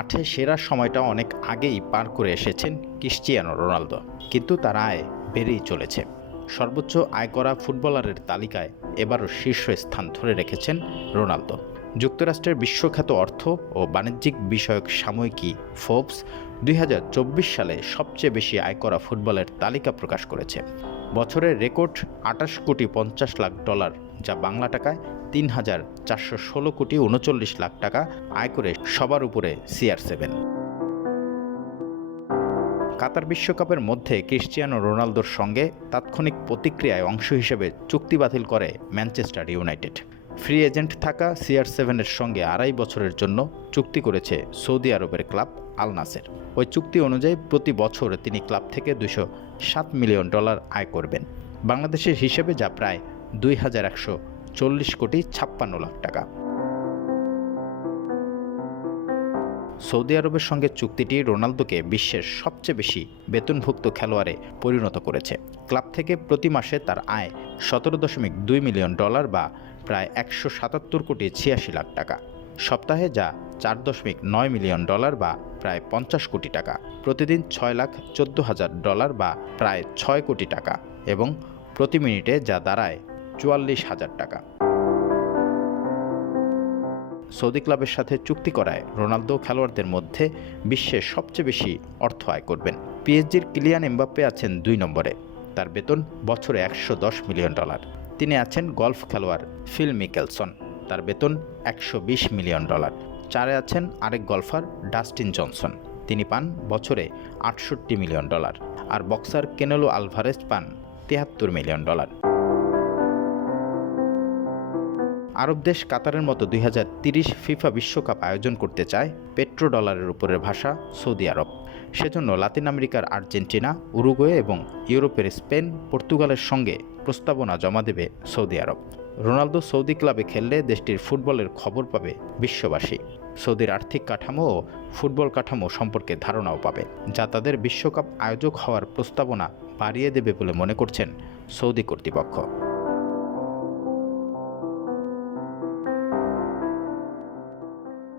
মাঠে সেরা সময়টা অনেক আগেই পার করে এসেছেন ক্রিস্টিয়ানো রোনালদো, কিন্তু তার আয় বেড়েই চলেছে। সর্বোচ্চ আয় করা ফুটবলারের তালিকায় এবারও শীর্ষ স্থান ধরে রেখেছেন রোনালদো। যুক্তরাষ্ট্রের বিশ্বখ্যাত অর্থ ও বাণিজ্যিক বিষয়ক সাময়িকী ফোর্বস 2024 সালে সবচেয়ে বেশি আয় করা ফুটবলের তালিকা প্রকাশ করেছে। বছরের রেকর্ড $28,50,00,000, যা বাংলা টাকায় 3,416,39,00,000 টাকা আয় করে সবার উপরে CR7। কাতার বিশ্বকাপের মধ্যে ক্রিস্টিয়ানো রোনালদোর সঙ্গে তাৎক্ষণিক প্রতিক্রিয়ায় অংশ হিসেবে চুক্তি বাতিল করে ম্যানচেস্টার ইউনাইটেড। ফ্রি এজেন্ট থাকা CR7-এর সঙ্গে 2.5 বছরের জন্য চুক্তি করেছে সৌদি আরবের ক্লাব আল নাসের। ওই চুক্তি অনুযায়ী প্রতি বছর তিনি ক্লাব থেকে $207 মিলিয়ন আয় করবেন, বাংলাদেশের হিসেবে যা প্রায় 2,140,56,00,000 টাকা। সৌদি আরবের সঙ্গে চুক্তিটি রোনালদোকে বিশ্বের সবচেয়ে বেশি বেতনভুক্ত খেলোয়াড়ে পরিণত করেছে। ক্লাব থেকে প্রতি মাসে তার আয় $17.2 মিলিয়ন বা প্রায় 177,86,00,000 টাকা। সপ্তাহে যা $4.9 মিলিয়ন বা প্রায় 50 কোটি টাকা। প্রতিদিন $6,14,000 বা প্রায় 6 কোটি টাকা এবং প্রতি মিনিটে যা দাঁড়ায় 44,000 টাকা। সৌদি ক্লাবের সাথে চুক্তি করায় রোনালদো খেলোয়াড়দের মধ্যে বিশ্বের সবচেয়ে বেশি অর্থ আয় করবেন। পিএসজির কিলিয়ান এমবাপ্পে আছেন 2 নম্বরে, তার বেতন বছরে $110 মিলিয়ন। তিনি আছেন গলফ খেলোয়াড় ফিল মিকেলসন, তার বেতন $120 মিলিয়ন। 4-এ আছেন আরেক গলফার ডাস্টিন জনসন, তিনি পান বছরে $68 মিলিয়ন। আর বক্সার কেনেলো আলভারেজ পান $73 মিলিয়ন। আরব দেশ কাতারের মতো 2030 ফিফা বিশ্বকাপ আয়োজন করতে চায় পেট্রো ডলারের উপরের ভাষা সৌদি আরব। সেজন্য লাতিন আমেরিকার আর্জেন্টিনা, উরুগুয়ে এবং ইউরোপের স্পেন, পর্তুগালের সঙ্গে প্রস্তাবনা জমা দেবে সৌদি আরব। রোনালদো সৌদি ক্লাবে খেললে দেশটির ফুটবলের খবর পাবে বিশ্ববাসী। সৌদির আর্থিক কাঠামো ও ফুটবল কাঠামো সম্পর্কে ধারণাও পাবে, যা তাদের বিশ্বকাপ আয়োজক হওয়ার প্রস্তাবনা বাড়িয়ে দেবে বলে মনে করছেন সৌদি কর্তৃপক্ষ।